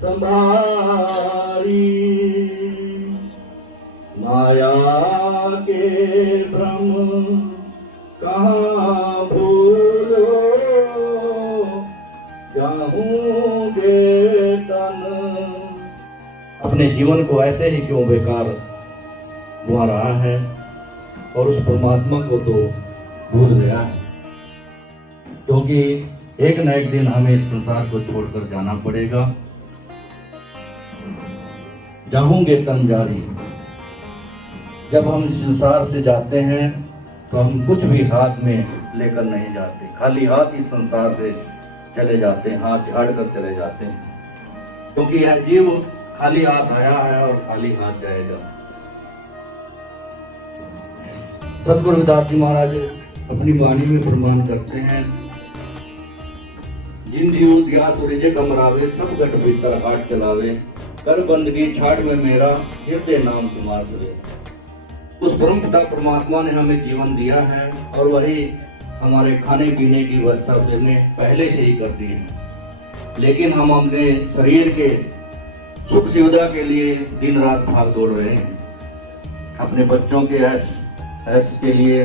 संभारी माया के भ्रम कहाँ भूलो जाऊंगे तन। अपने जीवन को ऐसे ही क्यों बेकार हुआ रहा है और उस परमात्मा को तो भूल गया है, क्योंकि एक न एक दिन हमें इस संसार को छोड़कर जाना पड़ेगा। जाऊंगे तन जारी। जब हम इस संसार से जाते हैं तो हम कुछ भी हाथ में लेकर नहीं जाते, खाली हाथ इस संसार से चले जाते हैं, हाथ झाड़ कर चले जाते हैं, क्योंकि यह जीव खाली हाथ आया है और खाली हाथ जाएगा। सतगुरु रविदास जी महाराज अपनी वाणी में प्रमाण करते हैं, जिन जीव ध्यास रिजे कमरावे सब गट भीतर हाथ चलावे, कर बंदगी छाड़ में मेरा हृदय नाम सुमार सवे। उस परम पिता परमात्मा ने हमें जीवन दिया है और वही हमारे खाने पीने की व्यवस्था उसने पहले से ही कर दी है, लेकिन हम अपने शरीर के सुख सुविधा के लिए दिन रात भाग दौड़ रहे हैं। अपने बच्चों के ऐश के लिए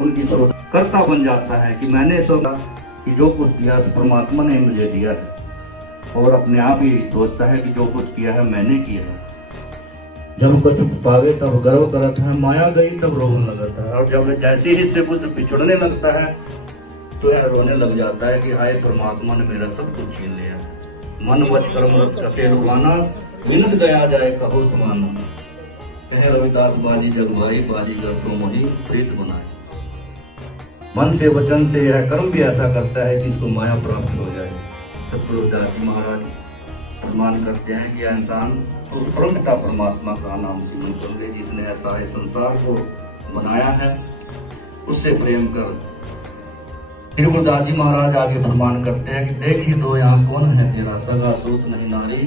उनकी कर्ता बन जाता है कि मैंने सोचा कि जो कुछ दिया परमात्मा ने मुझे दिया है, और अपने आप ही सोचता है कि जो कुछ किया है मैंने किया है। जब कुछ पावे तब गर्व करत है, माया गई तब रोने लगता है, और जब जैसे ही इससे कुछ बिछड़ने लगता है तो यह रोने लग जाता है कि हाय परमात्मा ने मेरा सब कुछ छीन लिया। मन वच कर्म रस कसे रुबाना, बिनस गया जाए कहो समाना। कहे रविदास बाजी जग भाई, बाजी जग सो मोही प्रीत बनाए। मन से वचन से यह कर्म भी ऐसा करता है कि इसको माया प्राप्त हो जाए। सतगुरु रविदास जी महाराज प्रमाण करते हैं कि इंसान उस परम पिता परमात्मा का नाम सिमरन कर ले, जिसने ऐसा है संसार को बनाया है, उससे प्रेम कर। श्री गुरुदास जी महाराज आगे प्रमाण करते हैं कि देख ही दो यहाँ कौन है तेरा, सगा सूत नहीं नारी,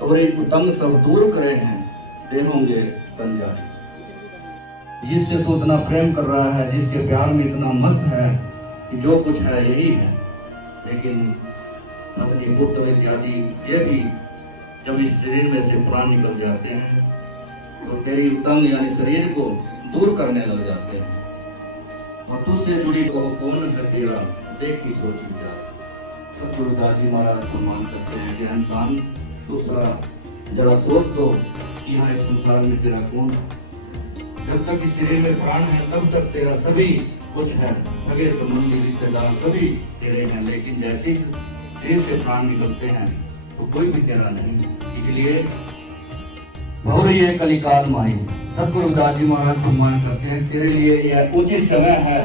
तोरे कुतंग सब दूर करे हैं, दे होंगे तन जारी। जिससे तो इतना प्रेम कर रहा है, जिसके प्यार में इतना मस्त है कि जो कुछ है यही है, लेकिन पत्नी पुत्र इत्यादि ये भी जब इस शरीर में से प्राण निकल जाते हैं तो तेरी उतंग यानी शरीर को दूर करने लग जाते हैं, और तुझसे जुड़ी को कौन कर तेरा, देख ही सोच विचार। सतगुरु रविदास जी महाराज प्रमाण करते हैं कि इंसान दूसरा जरा सोच दो कि यहाँ इस संसार में तेरा कौन। जब तक इस शरीर में प्राण है तब तक तेरा सभी कुछ है, सगे संबंधी रिश्तेदार सभी तेरे हैं, लेकिन जैसे शरीर से प्राण निकलते हैं तो कोई भी तेरा नहीं। इसलिए बहुरी ये कलिकाल माही। सतगुरु रविदास जी महाराज प्रमाण करते हैं तेरे लिए यह उचित समय है,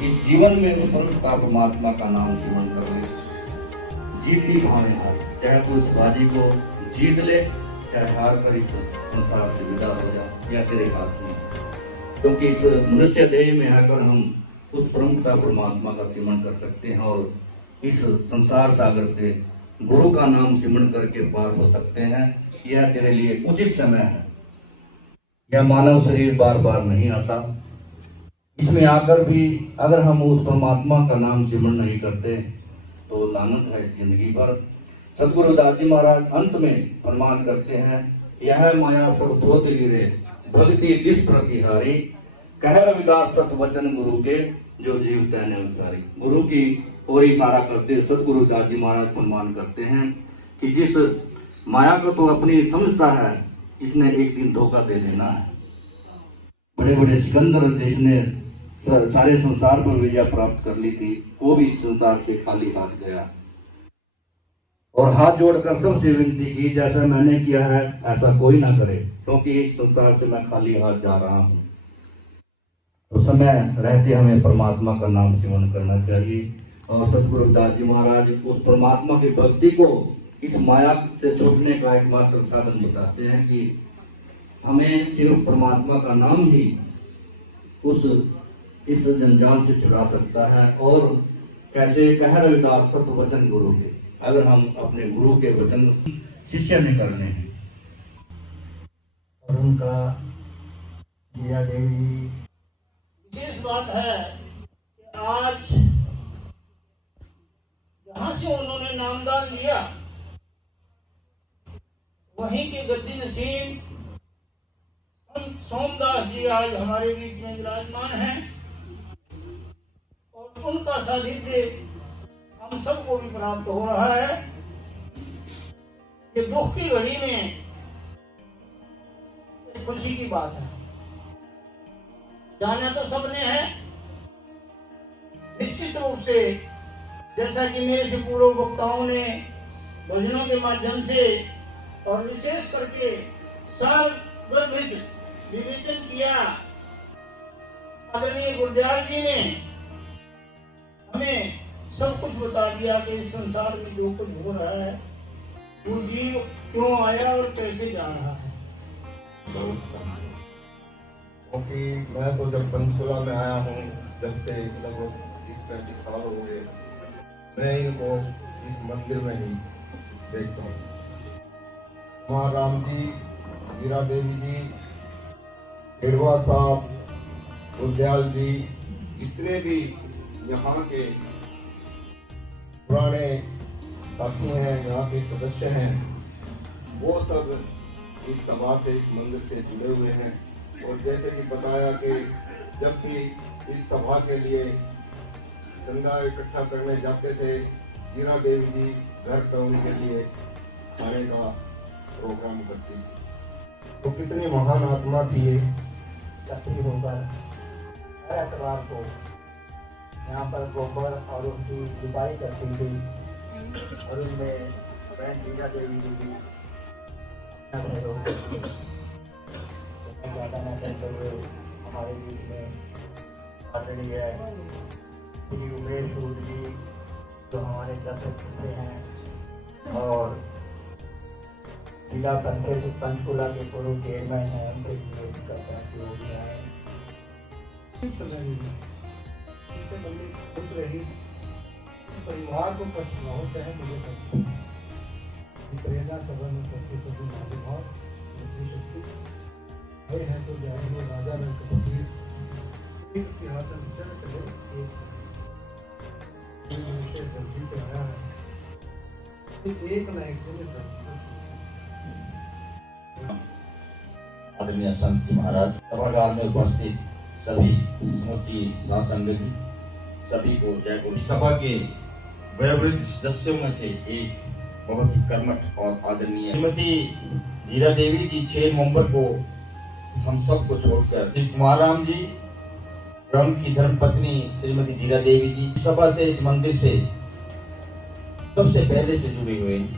इस जीवन में उस परम पिता परमात्मा का नाम सिमरन कर ले। जीती भावे हार, चाहे तू इस बाजी को जीत ले, चाहे हार कर इस संसार से विदा हो जा, या तेरे हाथ में, क्योंकि इस मनुष्य देह में आकर हम उस परम पिता परमात्मा का सिमरन कर सकते हैं और इस संसार सागर से गुरु का नाम सिमरन करके पार हो सकते हैं। यह तेरे लिए उचित समय है। यह मानव शरीर बार बार नहीं आता, इसमें आकर भी अगर हम उस परमात्मा का नाम सिमरन नहीं करते तो लानत है इस जिंदगी पर। सतगुरु रविदास जी महाराज अंत में प्रमाण करते हैं, यह माया सब धोत गिरे, भक्ति दिस प्रतिहारी, कह रविदास सत वचन गुरु के, जो जीव तैने अनुसारी। गुरु की ओर इशारा करते सतगुरु रविदास जी महाराज प्रमाण करते हैं कि जिस माया को तो अपनी समझता है, इसने एक दिन धोखा दे देना है। बड़े बड़े सिकंदर जिसने सारे संसार पर विजय प्राप्त कर ली थी, वो भी इस संसार से खाली हाथ गया और हाथ जोड़कर सबसे विनती की, जैसा मैंने किया है ऐसा कोई ना करे, क्योंकि इस संसार से मैं खाली हाथ जा रहा हूँ। तो समय रहते हमें परमात्मा का नाम सिमरन करना चाहिए। और सतगुरु रविदास जी महाराज उस परमात्मा की भक्ति को इस माया से छूटने का एकमात्र साधन बताते हैं कि हमें सिर्फ परमात्मा का नाम ही इस जंजाल से छुड़ा सकता है। और कैसे कह रविदास सत वचन गुरु के, अगर हम अपने गुरु के वचन शिष्य ने करने हैं। और उनका दिया देवी विशेष बात है कि आज जहां से उन्होंने नामदान लिया वहीं के गद्दी नसीब संत सोमदास जी आज हमारे बीच में विराजमान हैं और उनका सानिध्य हम सबको भी प्राप्त हो रहा है। ये दुख की घड़ी में खुशी की बात है। जाना तो सबने है निश्चित रूप से, जैसा कि मेरे से पूर्व वक्ताओं ने भजनों के माध्यम से और विशेष करके सारगर्भित विवेचन किया। आदरणीय गुरदयाल जी ने हमें सब कुछ बता दिया कि इस संसार में जो कुछ हो रहा है वो जीव क्यों आया और कैसे जा रहा है। क्योंकि मैं तो जब पंचकुला में आया हूँ, जब से लगभग 30-35 साल हो गए, मैं इनको इस मंदिर में ही देखता हूँ। माँ राम जी, जीरा देवी जी, हिड़वा साहब, गुरदयाल जी, जितने भी यहाँ के पुराने साथी हैं, यहाँ के सदस्य हैं, वो सब इस सभा से, इस मंदिर से जुड़े हुए हैं। और जैसे कि बताया कि जब भी इस सभा के लिए चंदा इकट्ठा करने जाते थे, जीरा देवी जी घर पे उनके लिए खाने का प्रोग्राम करती थी। तो कितनी महान आत्मा थी ये। इकट्ठी होकर हर एतवार को यहाँ पर गोबर और उसकी लिपाई करती थी और उनमें बहन जीरा देवी जी भी ज़्यादा न करते हुए हमारे बीच में आदरणीय श्री उमेश सूद जी जो हमारे दर्शक हैं और जिला पंचकुला के पूर्व चेयरमैन हैं, उनसे भी करते हैं कि वो भी आए। परिवार को कष्ट न हो, चाहे मुझे कष्ट हो। प्रेरणा सभा में करके सभी महानुभाव शक्ति है सो जाएंगे राजा रंग कबीर। एक सिंहासन चढ़ चले, एक धरती पे आया है, एक न एक दिन आदरणीय संत जी महाराज, सभागार में उपस्थित सभी समूची साध संगत जी, सभी को जय गुरु। सभा के वयोवृद्ध सदस्यों में से एक बहुत ही कर्मठ और आदरणीय श्रीमती जीरा देवी जी 6 नवंबर को हम सबको छोड़कर श्री कुमार राम जी और उनकी धर्मपत्नी श्रीमती जीरा देवी जी सभा से, इस मंदिर से सबसे पहले से जुड़े हुए हैं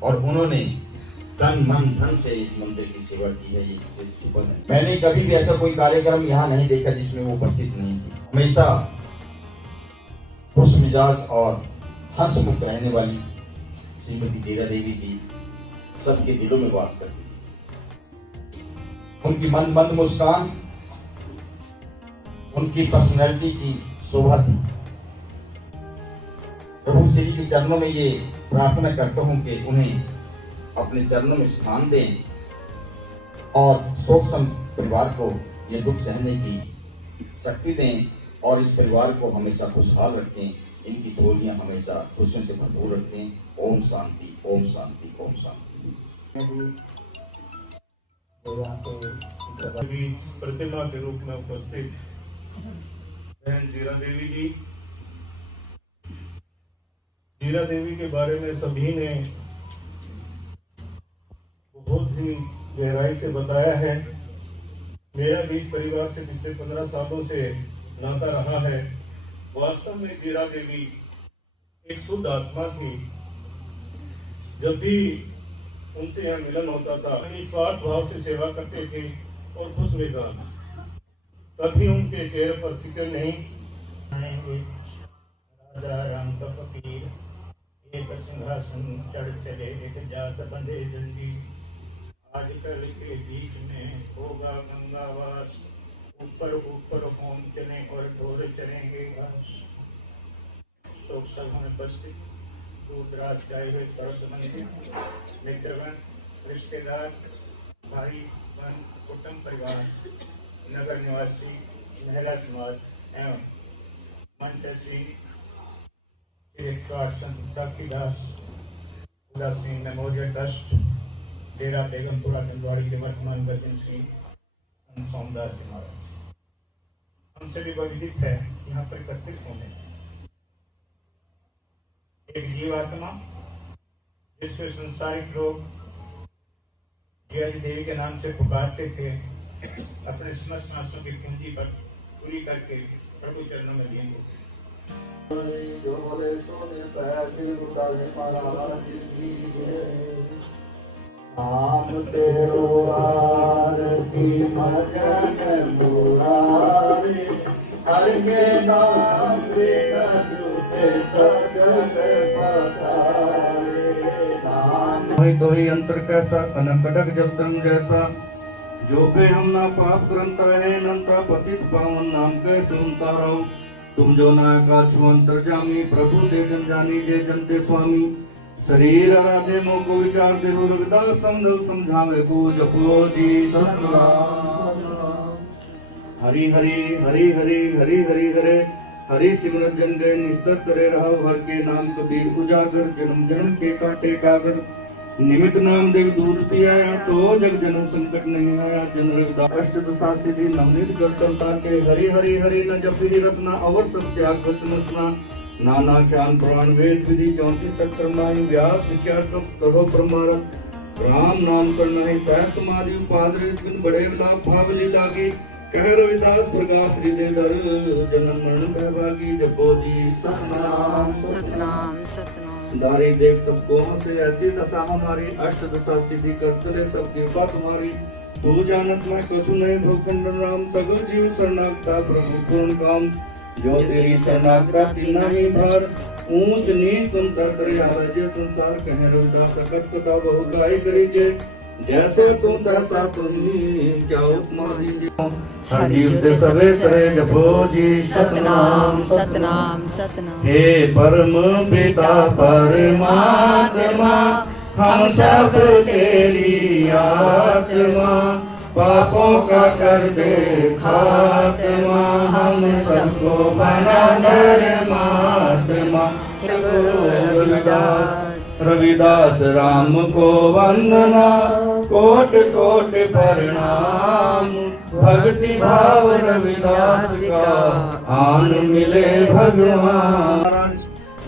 और उन्होंने तन मन धन से इस मंदिर की सेवा की है। ये सुपर है। मैंने कभी भी ऐसा कोई कार्यक्रम यहाँ नहीं देखा जिसमें वो उपस्थित नहीं थी। हमेशा खुश मिजाज और हंसमुख रहने वाली श्रीमती जीरा देवी जी सबके दिलों में वास करती थी। उनकी मंद मुस्कान, उनकी पर्सनैलिटी की शोभा थी। प्रभु श्री के चरणों में ये प्रार्थना करता हूँ कि उन्हें अपने चरणों में स्थान दें और शोक संत परिवार को ये दुख सहने की शक्ति दें और इस परिवार को हमेशा खुशहाल रखें, इनकी झोलियां हमेशा खुशियों से भरपूर रखें। ओम शांति, ओम शांति, ओम शांति। प्रतिमा के रूप में उपस्थित बहन जीरा देवी जी। जीरा देवी के बारे में सभी ने बहुत ही गहराई से बताया है। मेरा भी इस परिवार से पिछले 15 सालों से नाता रहा है। वास्तव में जीरा देवी एक शुद्ध आत्मा थी। जब भी उनसे यहाँ मिलन होता था, निस्वार्थ भाव से सेवा करते थे और खुश मिजाज। कभी उनके चेहरे पर फिक्र नहीं। राजा राम का फकीर एक सिंहासन चढ़ चले, एक जात बंधे जंगी। आजकल के बीच में होगा गंगावास, ऊपर ऊपर होम चले और ढोर चलेंगे घास। शोक सभा में उपस्थित दूर दराज के आए हुए सर्व संबंधी मित्रगण, रिश्तेदार, भाई बहन, कुटुंब परिवार, नगर निवासी, महिला समाज एवं मंच श्री 108 संत साखीदास उदासीन मेमोरियल ट्रस्ट डेरा बेगमपुरा कंदवाड़ी के वर्तमान बचन श्री संत सोमदास जी महाराज हमसे भी विदित है यहाँ पर एकत्रित होने। एक जीवात्मा जिसको संसारिक लोग जिया देवी के नाम से पुकारते थे, अपने समस्त नाशों की पूंजी पर पूरी करके प्रभु चरणों में लिए। जो बोले सो श्री गुरुदास जी महाराज की नाम तेरो आरती भजन मुरारी, हर के नाम पे झूठे सगल पसारे। नाम कोई अंतर कैसा अनकटक जल तरंग जैसा, जो पे हम ना पाप करता है नंता पतित पावन नाम कैसे उतारो। तुम जो नायका छु अंतर्जामी, प्रभु दे जन जानी जय जनते स्वामी। शरीर आराधे मोह को विचार दे हो रविदास समझल समझावे को जपो जी सतनाम। हरि हरि हरि हरि हरि हरि हरे, हरि सिमरत जन गए निस्तर करे रहो। हर के नाम कबीर उजागर, जन्म जन्म के काटे कागर। निमित नाम देव दूध पियाया, तो जग जन्म संकट नहीं आया। जन रविदास अष्ट दशा सिद्धि नवनीत कीर्तन ताके। हरि हरि हरि न जपि रसना, अवर सब त्याग वचन सुना। नाना ज्ञान पुराण वेद विधि 34 अक्षर माही। व्यास विख्यात करो परमारथ, राम नाम करना ही सह समाधि। उपाधि बिन बड़े विलाप भावली लागी। कह रविदास प्रकाश हृदय दर, जन्म मरण भयभागी। जपो जी सतनाम सतनाम सतनाम। दारी देख सबको हंसे, ऐसी दशा हमारी। अष्ट दशा सिद्धि कर चले सब कृपा तुम्हारी। तू जानत मैं कछु नहीं भवखंडन राम, सगल जीव शरणागता प्रभु पूर्ण काम। जो तेरी शरणागता तिना ही भार, ऊंच नीच तुम तरतरे आवे। जे संसार कहे रविदास सकत कथा बहु गाई करी जे। जैसे तुम तैसा तुझी, क्या उपमा दीजिए। हर जीव ते सबे सहे जपो जी सतनाम सतनाम सतनाम। हे परम पिता परमात्मा, हम सब तेरी आत्मा। पापों का कर दे खात्मा, हम सबको बना धर्मात्मा। रविदास राम को वंदना, कोट कोट प्रणाम। भक्ति भाव रविदास का, आन मिले भगवान।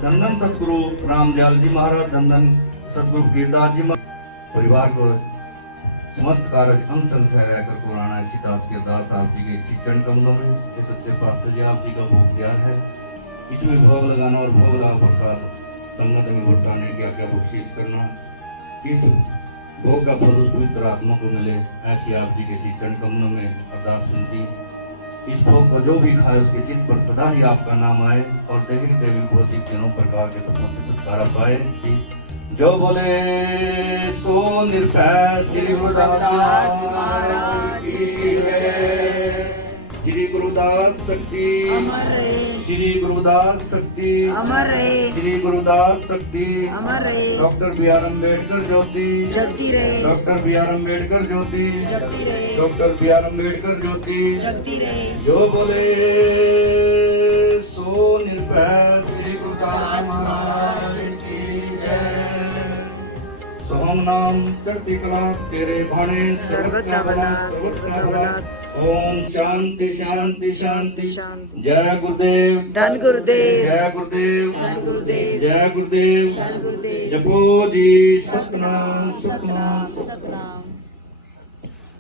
धन सतगुरु रामदयाल जी महाराज, धन सतगुरु गिरदास जी महाराज। परिवार को समस्त कार्य हम संग से रहकर पुराना इसी दास के दास आप जी के इसी चरण कमलों में सच्चे पातशाह जी आप जी का भोग तैयार है। इसमें भोग लगाना और भोग लगा प्रसाद संगत में घुटाने क्या क्या बख्शीश करना। इस भोग का फल उस पवित्र आत्मा को मिले, ऐसी आप जी के इसी चरण कमलों में अरदास सुनती। इस भोग को जो भी खाए उसके चित्त पर सदा ही आपका नाम आए, और देवी देवी भौतिक तीनों प्रकार के दुखों से छुटकारा पाए। जो बोले सो निर्भय श्री गुरुदास महाराज की जय। श्री गुरुदास शक्ति अमर रे, श्री गुरुदास शक्ति अमर रे, श्री गुरुदास शक्ति अमर रे। डॉक्टर बी आर अम्बेडकर ज्योति जगती रे, डॉक्टर बी आर अम्बेडकर ज्योति जगती रे, डॉक्टर बी आर अम्बेडकर ज्योति जगती रे। जो बोले सो निर्भय श्री गुरुदास महाराज की जय। सोम नाम चढ़ती कला तेरे भाणे सर्वत्र बना सर्वत्र बना। ओम शांति शांति शांति शांति। जय गुरुदेव धन गुरुदेव, जय गुरुदेव धन गुरुदेव, जय गुरुदेव। धन गुरुदेव। जपो जी सतनाम सतनाम सतनाम।